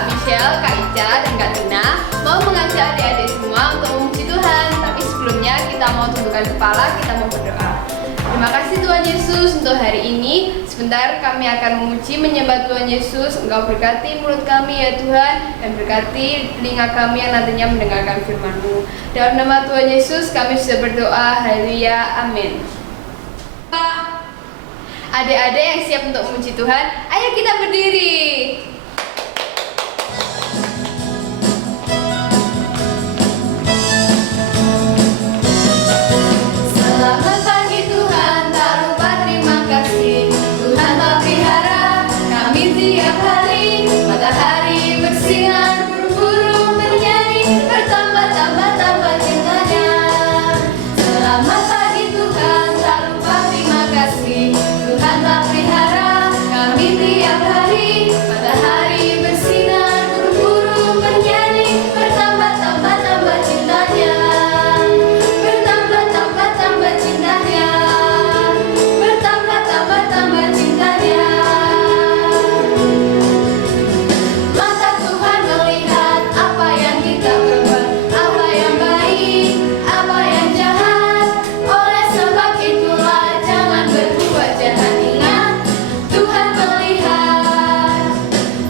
Kak Michelle, Kak Ica, dan Kak Tina mau mengajak adik-adik semua untuk memuji Tuhan. Tapi sebelumnya kita mau tundukkan kepala, kita mau berdoa. Terima kasih Tuhan Yesus untuk hari ini. Sebentar kami akan memuji menyembah Tuhan Yesus. Engkau berkati mulut kami ya Tuhan, dan berkati telinga kami yang nantinya mendengarkan firman-Mu. Dalam nama Tuhan Yesus kami sudah berdoa. Haleluya, amin. Adik-adik yang siap untuk memuji Tuhan, ayo kita berdiri. Selamat pagi Tuhan, tak lupa terima kasih. Tuhan pelihara kami tiap hari. Matahari bersinar, burung-burung bernyanyi, bertambah-tambah cintanya. Selamat pagi Tuhan, tak lupa terima kasih. Tuhan pelihara kami tiap hari. Matahari bersinar, burung-burung bernyanyi, bertambah-tambah cintanya. Bertambah cintanya, bertambah cintanya. Mata Tuhan melihat apa yang kita perbuat, apa yang baik, apa yang jahat. Oleh sebab itulah jangan berbuat jahat. Ingat, Tuhan melihat.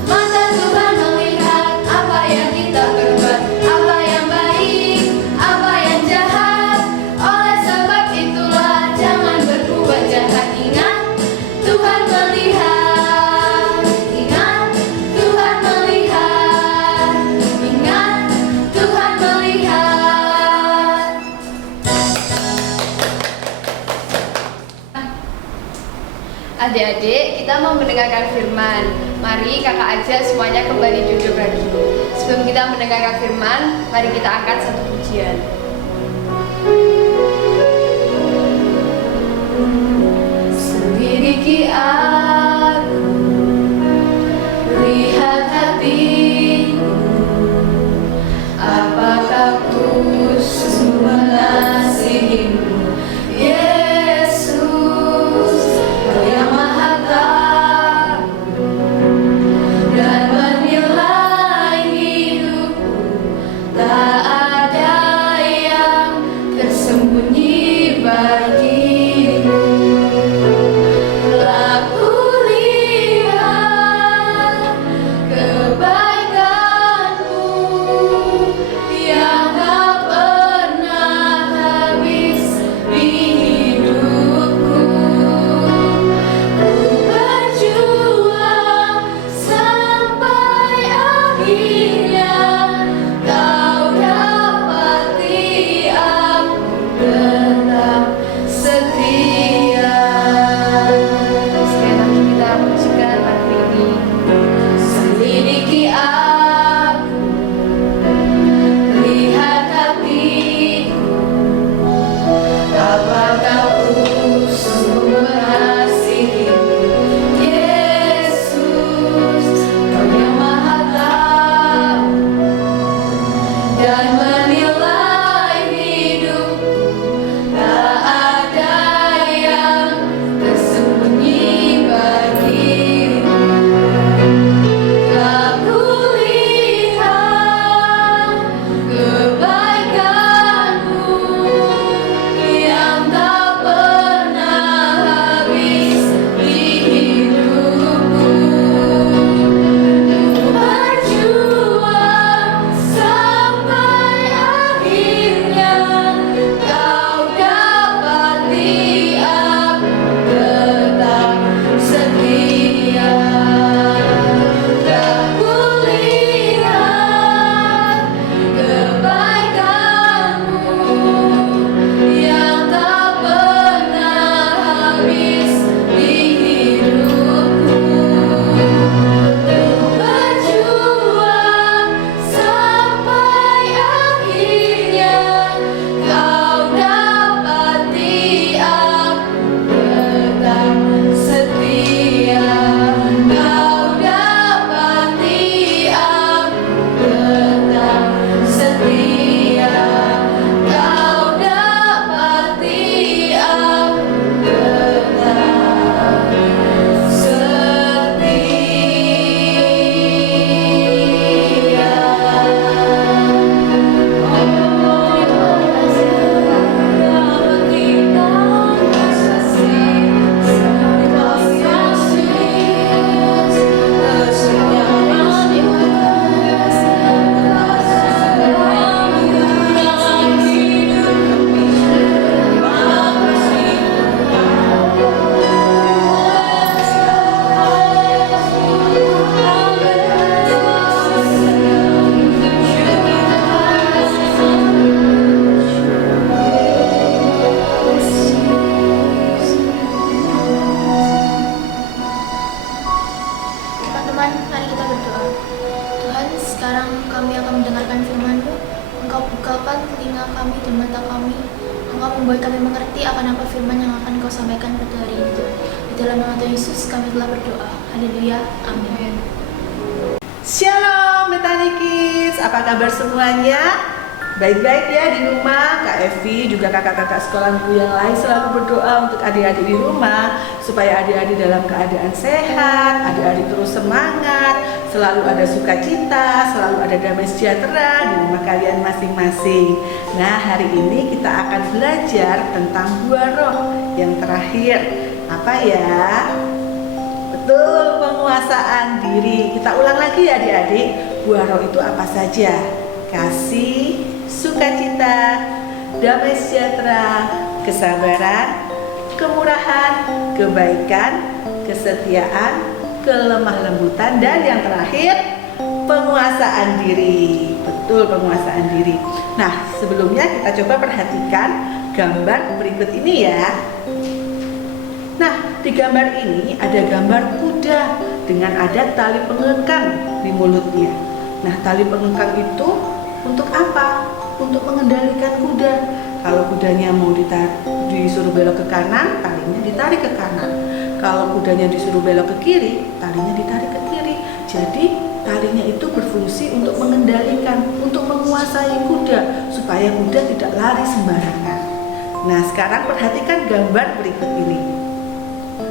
Mata Tuhan melihat apa yang kita perbuat, apa yang baik, apa yang jahat. Oleh sebab itulah jangan berbuat jahat. Ingat, Tuhan melihat. Ingat, Tuhan melihat. Ingat, Tuhan melihat. Adik-adik, kita mau mendengarkan firman. Mari kakak aja semuanya kembali duduk lagi. Sebelum kita mendengarkan firman, mari kita angkat satu pujian. Selidiki aku, lihat hatiku, apakah ku sungguh mengasihimu, Yesus, Kau yang maha tahu dan menilai hidupku. Tak ada yang tersembunyi bagimu. Telah kulihat sekarang kami akan mendengarkan firman-Mu. Engkau bukakan telinga kami dan mata kami. Engkau membuat kami mengerti akan apa firman yang akan Engkau sampaikan pada hari ini. Di dalam nama Tuhan Yesus kami telah berdoa. Haleluya. Amin. Shalom Betani Kids, apa kabar semuanya? Baik-baik ya di rumah. Kak Evi juga kakak-kakak sekolahku yang lain selalu berdoa untuk adik-adik di rumah supaya adik-adik dalam keadaan sehat, adik-adik terus semangat, selalu ada sukacita, selalu ada damai sejahtera di rumah kalian masing-masing. Nah, hari ini kita akan belajar tentang buah roh yang terakhir. Apa ya? Betul, penguasaan diri. Kita ulang lagi ya adik-adik. Buah roh itu apa saja? Kasih, sukacita, damai sejahtera, kesabaran, kemurahan, kebaikan, kesetiaan, kelemah lembutan, dan yang terakhir penguasaan diri. Betul, penguasaan diri. Nah, sebelumnya kita coba perhatikan gambar berikut ini ya. Nah, di gambar ini ada gambar kuda dengan ada tali pengekang di mulutnya. Nah, tali pengekang itu untuk apa? Untuk mengendalikan kuda. Kalau kudanya mau disuruh belok ke kanan, talinya ditarik ke kanan. Kalau kudanya disuruh belok ke kiri, talinya ditarik ke kiri. Jadi talinya itu berfungsi untuk mengendalikan, untuk menguasai kuda supaya kuda tidak lari sembarangan. Nah, sekarang perhatikan gambar berikut ini.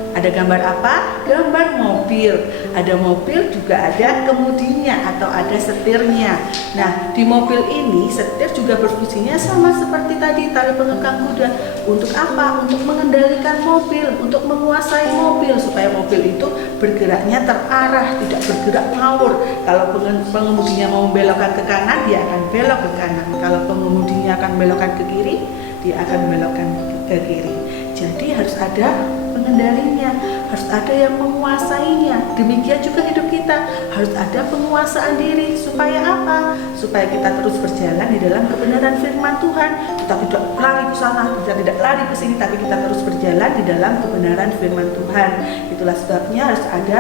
Ada gambar apa? Gambar mobil. Ada mobil juga ada kemudinya atau ada setirnya. Nah, di mobil ini setir juga berfungsinya sama seperti tadi tali pengekang kuda. Untuk apa? Untuk mengendalikan mobil, untuk menguasai mobil supaya mobil itu bergeraknya terarah, tidak bergerak ngawur. Kalau pengemudinya mau belokkan ke kanan, dia akan belok ke kanan. Kalau pengemudinya akan belokkan ke kiri, dia akan belokkan ke kiri. Jadi harus ada pengendalinya, harus ada yang menguasainya. Demikian juga hidup kita, harus ada penguasaan diri. Supaya apa? Supaya kita terus berjalan di dalam kebenaran firman Tuhan. Kita tidak lari ke sana, kita tidak lari ke sini, tapi kita terus berjalan di dalam kebenaran firman Tuhan. Itulah sebabnya harus ada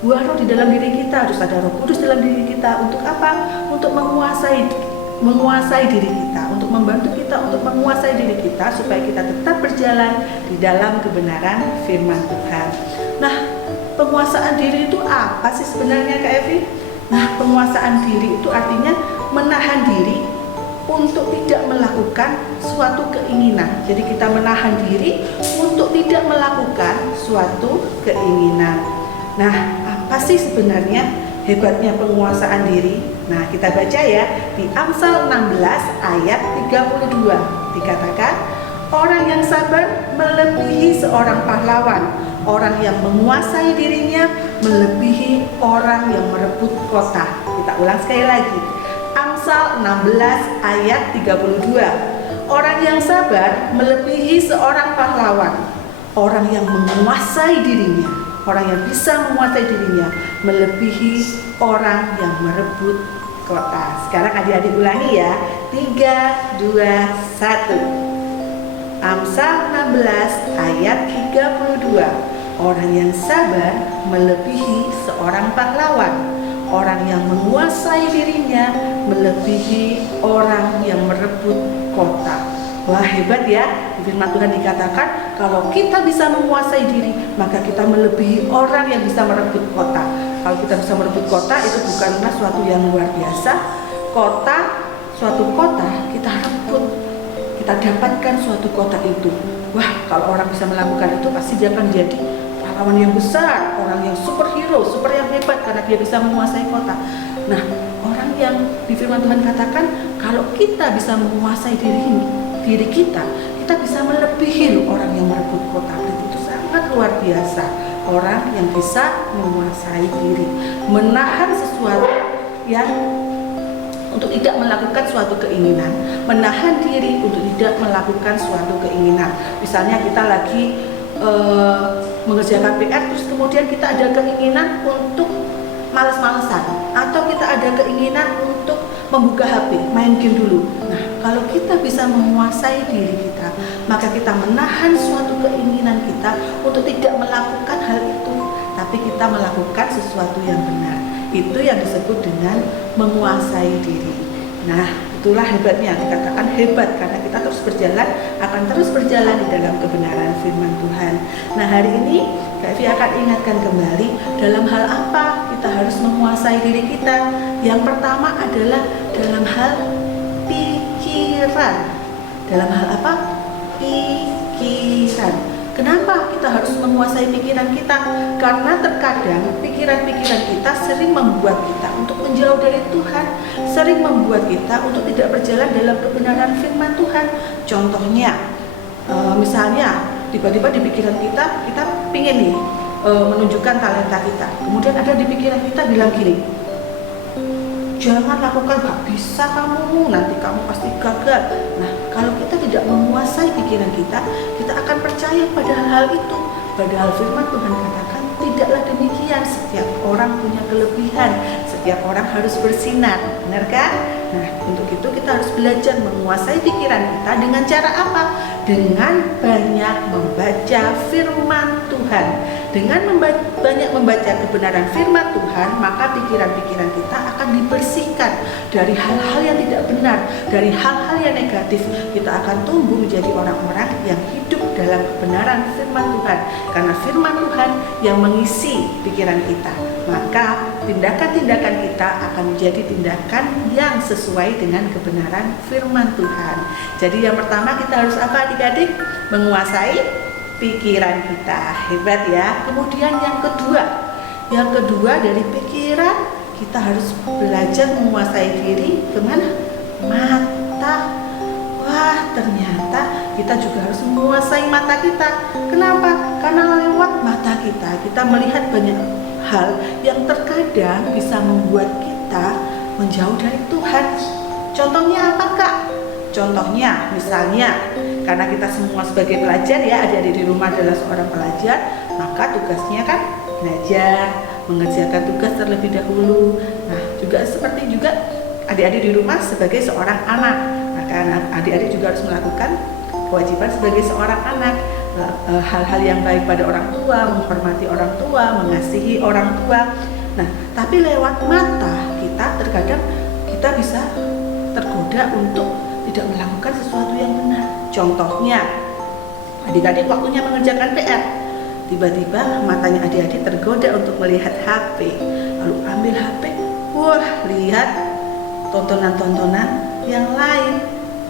buah roh di dalam diri kita, harus ada Roh Kudus dalam diri kita. Untuk apa? Untuk menguasai diri kita, untuk membantu kita untuk menguasai diri kita supaya kita tetap berjalan di dalam kebenaran firman Tuhan. Nah, penguasaan diri itu apa sih sebenarnya Kak Evi? Nah, penguasaan diri itu artinya menahan diri untuk tidak melakukan suatu keinginan. Jadi kita menahan diri untuk tidak melakukan suatu keinginan. Nah, apa sih sebenarnya hebatnya penguasaan diri? Nah, kita baca ya di Amsal 16 ayat 32. Dikatakan, orang yang sabar melebihi seorang pahlawan. Orang yang menguasai dirinya melebihi orang yang merebut kota. Kita ulang sekali lagi. Amsal 16 ayat 32. Orang yang sabar melebihi seorang pahlawan. Orang yang menguasai dirinya, orang yang bisa menguasai dirinya melebihi orang yang merebut kota. Sekarang adik-adik ulangi ya. 3, 2, 1. Amsal 16 ayat 32. Orang yang sabar melebihi seorang pahlawan. Orang yang menguasai dirinya melebihi orang yang merebut kota. Wah, hebat ya. Di firman Tuhan dikatakan kalau kita bisa menguasai diri, maka kita melebihi orang yang bisa merebut kota. Kalau kita bisa merebut kota, itu bukanlah suatu yang luar biasa. Suatu kota kita rebut, kita dapatkan suatu kota itu. Wah, kalau orang bisa melakukan itu, pasti dia akan jadi pahlawan yang besar, orang yang superhero, super yang hebat karena dia bisa menguasai kota. Nah, orang yang di firman Tuhan katakan kalau kita bisa menguasai diri kita bisa melebihi orang yang merebut kota. Itu sangat luar biasa. Orang yang bisa menguasai diri, menahan sesuatu yang untuk tidak melakukan suatu keinginan, menahan diri untuk tidak melakukan suatu keinginan. Misalnya kita lagi mengerjakan PR, terus kemudian kita ada keinginan untuk malas-malasan, atau kita ada keinginan untuk membuka HP, main game dulu. Nah, kalau kita bisa menguasai diri kita, maka kita menahan suatu keinginan kita untuk tidak melakukan hal itu, tapi kita melakukan sesuatu yang benar. Itu yang disebut dengan menguasai diri. Nah, itulah hebatnya, dikatakan hebat karena kita akan terus berjalan di dalam kebenaran firman Tuhan. Nah, hari ini Kak Evi akan ingatkan kembali dalam hal apa kita harus menguasai diri kita. Yang pertama adalah dalam hal pikiran. Dalam hal apa? Pikiran. Kenapa kita harus menguasai pikiran kita? Karena terkadang pikiran-pikiran kita sering membuat kita untuk menjauh dari Tuhan, sering membuat kita untuk tidak berjalan dalam kebenaran firman Tuhan. Contohnya, misalnya tiba-tiba di pikiran kita pingin nih menunjukkan talenta kita. Kemudian ada di pikiran kita bilang gini, jangan lakukan, gak bisa kamu, nanti kamu pasti gagal. Nah, kalau kita tidak menguasai pikiran kita akan percaya pada hal itu. Padahal firman Tuhan katakan tidaklah demikian. Setiap orang punya kelebihan, setiap orang harus bersinar, benar kan? Nah, untuk itu kita harus belajar menguasai pikiran kita dengan cara apa? Dengan banyak membaca firman Tuhan. Dengan banyak membaca kebenaran firman Tuhan, maka pikiran-pikiran kita akan dibersihkan dari hal-hal yang tidak benar, dari hal-hal yang negatif. Kita akan tumbuh menjadi orang-orang yang hidup dalam kebenaran firman Tuhan. Karena firman Tuhan yang mengisi pikiran kita, maka tindakan-tindakan kita akan menjadi tindakan yang sesuai dengan kebenaran firman Tuhan. Jadi yang pertama kita harus apa adik-adik? Menguasai pikiran kita. Hebat ya. Kemudian yang kedua dari pikiran kita harus belajar menguasai diri kemana? Mata. Wah, ternyata kita juga harus menguasai mata kita. Kenapa? Karena lewat mata kita melihat banyak hal yang terkadang bisa membuat kita menjauh dari Tuhan. Contohnya apa, Kak? Contohnya misalnya karena kita semua sebagai pelajar ya, adik-adik di rumah adalah seorang pelajar, maka tugasnya kan belajar, mengerjakan tugas terlebih dahulu. Nah, juga seperti juga adik-adik di rumah sebagai seorang anak, maka adik-adik juga harus melakukan kewajiban sebagai seorang anak. Hal-hal yang baik pada orang tua, menghormati orang tua, mengasihi orang tua. Nah, tapi lewat mata kita terkadang kita bisa tergoda untuk tidak melakukan sesuatu yang benar. Contohnya, adik-adik waktunya mengerjakan PR, tiba-tiba matanya adik-adik tergoda untuk melihat HP, lalu ambil HP, wah lihat tontonan-tontonan yang lain,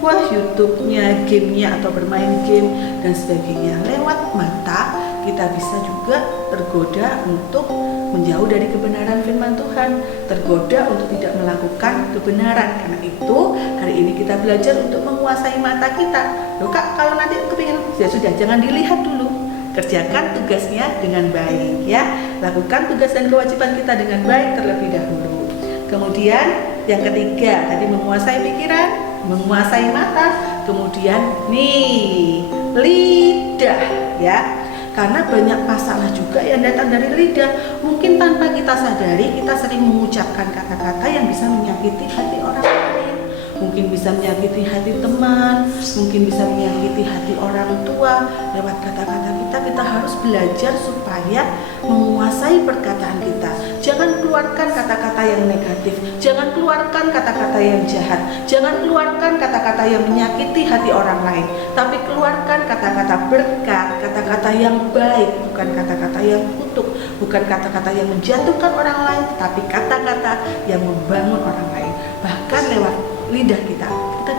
wah YouTube-nya, game-nya atau bermain game dan sebagainya. Lewat mata kita bisa juga tergoda untuk menjauh dari kebenaran firman Tuhan, tergoda untuk tidak melakukan kebenaran. Karena itu hari ini kita belajar untuk menguasai mata kita. Loh Kak, kalau nanti kepingin ya sudah, jangan dilihat dulu, kerjakan tugasnya dengan baik ya, lakukan tugas dan kewajiban kita dengan baik terlebih dahulu. Kemudian yang ketiga tadi menguasai pikiran, menguasai mata, kemudian nih lidah ya. Karena banyak masalah juga yang datang dari lidah. Mungkin tanpa kita sadari kita sering mengucapkan kata-kata yang bisa menyakiti hati orang lain. Mungkin bisa menyakiti hati teman, mungkin bisa menyakiti hati orang tua. Lewat kata-kata kita harus belajar supaya menguasai perkataan kita. Jangan keluarkan kata-kata yang negatif, jangan keluarkan kata-kata yang jahat, jangan keluarkan kata-kata yang menyakiti hati orang lain, tapi keluarkan kata-kata berkat, kata-kata yang baik, bukan kata-kata yang kutuk, bukan kata-kata yang menjatuhkan orang lain, tapi kata-kata yang membangun orang lain. Bahkan lewat lidah kita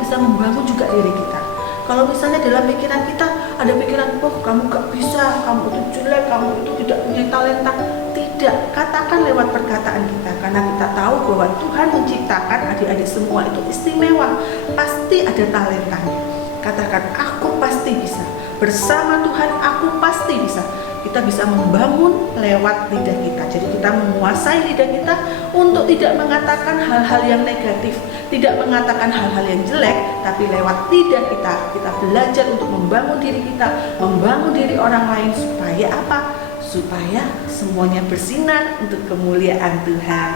bisa membangun juga diri kita. Kalau misalnya dalam pikiran kita ada pikiran, oh kamu gak bisa, kamu itu jelek, kamu itu tidak punya talenta. Tidak, katakan lewat perkataan kita, karena kita tahu bahwa Tuhan menciptakan adik-adik semua itu istimewa, pasti ada talentanya. Katakan, aku pasti bisa, bersama Tuhan aku pasti bisa. Kita bisa membangun lewat lidah kita. Jadi kita menguasai lidah kita untuk tidak mengatakan hal-hal yang negatif, tidak mengatakan hal-hal yang jelek, tapi lewat lidah kita belajar untuk membangun diri kita, membangun diri orang lain. Supaya apa? Supaya semuanya bersinar untuk kemuliaan Tuhan.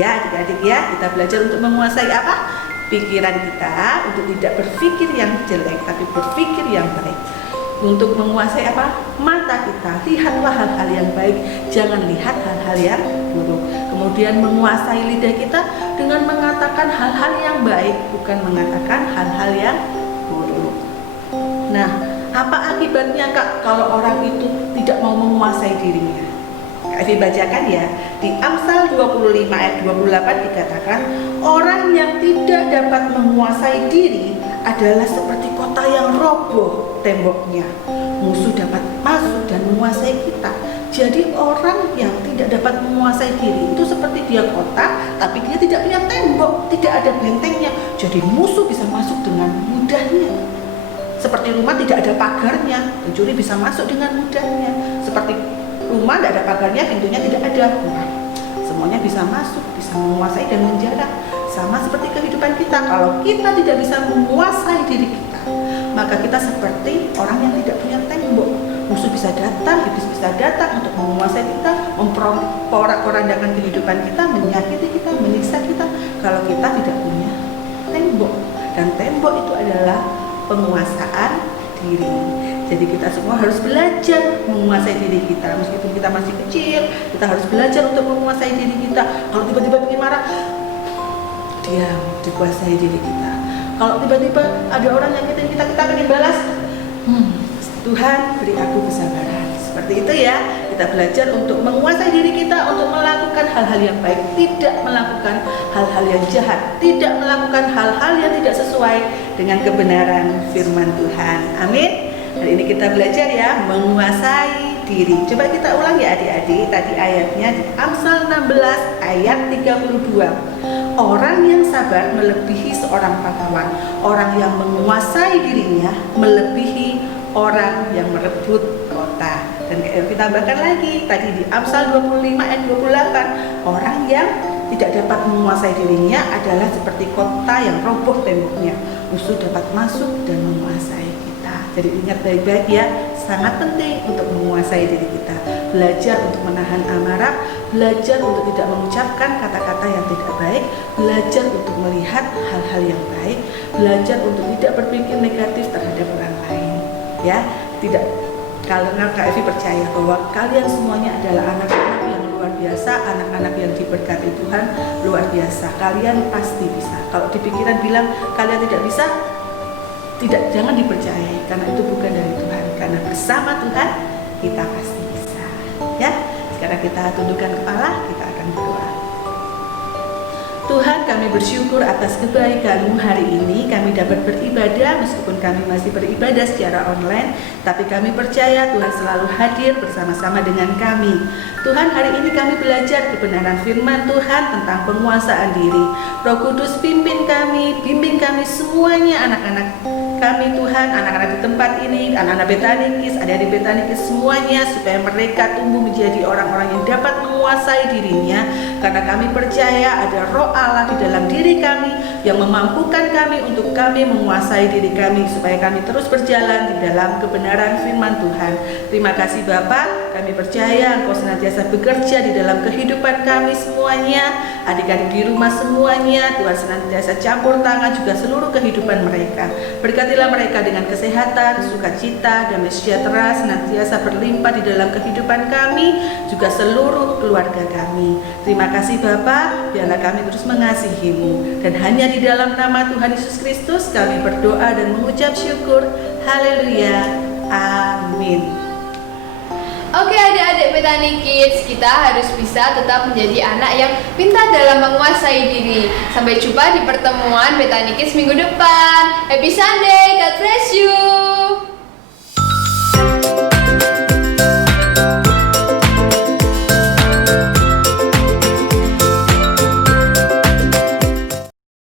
Ya adik-adik ya, kita belajar untuk menguasai apa? Pikiran kita, untuk tidak berpikir yang jelek, tapi berpikir yang baik. Untuk menguasai apa? Mata kita, lihatlah hal-hal yang baik, jangan lihat hal-hal yang buruk. kemudian menguasai lidah kita dengan mengatakan hal-hal yang baik, bukan mengatakan hal-hal yang buruk. Nah, apa akibatnya Kak kalau orang itu tidak mau menguasai dirinya? Kak Evi bacakan ya, di Amsal 25 ayat 28 dikatakan, orang yang tidak dapat menguasai diri adalah seperti kota yang roboh temboknya. Musuh dapat masuk dan menguasai kita. Jadi orang yang tidak dapat menguasai diri itu seperti dia kota, tapi dia tidak punya tembok, tidak ada bentengnya. Jadi musuh bisa masuk dengan mudahnya. Seperti rumah tidak ada pagarnya, pencuri bisa masuk dengan mudahnya. Seperti rumah tidak ada pagarnya, pintunya tidak ada. Semuanya bisa masuk, bisa menguasai dan menjaga. Sama seperti kehidupan kita. Kalau kita tidak bisa menguasai diri kita, maka kita seperti orang yang tidak punya tembok. Musuh bisa datang, iblis bisa datang untuk menguasai kita, memporak-porandakan kehidupan kita, menyakiti kita, menyiksa kita kalau kita tidak punya tembok. Dan tembok itu adalah penguasaan diri. Jadi kita semua harus belajar menguasai diri kita. Meskipun kita masih kecil, kita harus belajar untuk menguasai diri kita. Kalau tiba-tiba ingin marah, diam, dikuasai diri kita. Kalau tiba-tiba ada orang nyakitin kita ingin balas, Tuhan beri aku kesabaran. Seperti itu ya, kita belajar untuk menguasai diri kita, untuk melakukan hal-hal yang baik, tidak melakukan hal-hal yang jahat, tidak melakukan hal-hal yang tidak sesuai dengan kebenaran firman Tuhan. Amin. Hari ini kita belajar ya, menguasai diri. Coba kita ulang ya adik-adik, tadi ayatnya di Amsal 16 ayat 32. Orang yang sabar melebihi seorang pahlawan. Orang yang menguasai dirinya melebihi orang yang merebut kota. Dan kita tambahkan lagi tadi di Amsal 25 ayat 28, orang yang tidak dapat menguasai dirinya adalah seperti kota yang roboh temboknya. Musuh dapat masuk dan menguasai kita. Jadi ingat baik-baik ya, sangat penting untuk menguasai diri kita. Belajar untuk menahan amarah, belajar untuk tidak mengucapkan kata-kata yang tidak baik, belajar untuk melihat hal-hal yang baik, belajar untuk tidak berpikir negatif terhadap orang lain. Ya, tidak, karena Kak Evi percaya bahwa kalian semuanya adalah anak-anak yang luar biasa, anak-anak yang diberkati Tuhan luar biasa. Kalian pasti bisa. Kalau di pikiran bilang kalian tidak bisa, jangan dipercayai, karena itu bukan dari Tuhan. Karena bersama Tuhan kita pasti bisa. Ya, sekarang kita tundukkan kepala, kita akan berdoa. Tuhan, kami bersyukur atas kebaikan-Mu hari ini. Kami dapat beribadah meskipun kami masih beribadah secara online, tapi kami percaya Tuhan selalu hadir bersama-sama dengan kami. Tuhan, hari ini kami belajar kebenaran firman Tuhan tentang penguasaan diri. Roh Kudus pimpin kami, bimbing kami semuanya, anak-anak kami Tuhan, anak-anak di tempat ini, anak-anak Betanikis, adik-adik Betanikis semuanya, supaya mereka tumbuh menjadi orang-orang yang dapat menguasai dirinya. Karena kami percaya ada roh Allah di dalam diri kami yang memampukan kami untuk kami menguasai diri kami, supaya kami terus berjalan di dalam kebenaran firman Tuhan. Terima kasih Bapa, kami percaya Engkau senantiasa bekerja di dalam kehidupan kami semuanya, adik-adik di rumah semuanya. Tuhan senantiasa campur tangan juga seluruh kehidupan mereka. Berkatilah mereka dengan kesehatan, sukacita, damai sejahtera senantiasa berlimpah di dalam kehidupan kami, juga seluruh keluarga kami. Terima kasih Bapa, biarlah kami terus mengasihi-Mu. Dan hanya di dalam nama Tuhan Yesus Kristus kami berdoa dan mengucap syukur. Haleluya. Amin. Oke adik-adik Bethany Kids, kita harus bisa tetap menjadi anak yang pintar dalam menguasai diri. Sampai jumpa di pertemuan Bethany Kids minggu depan. Happy Sunday, God bless you.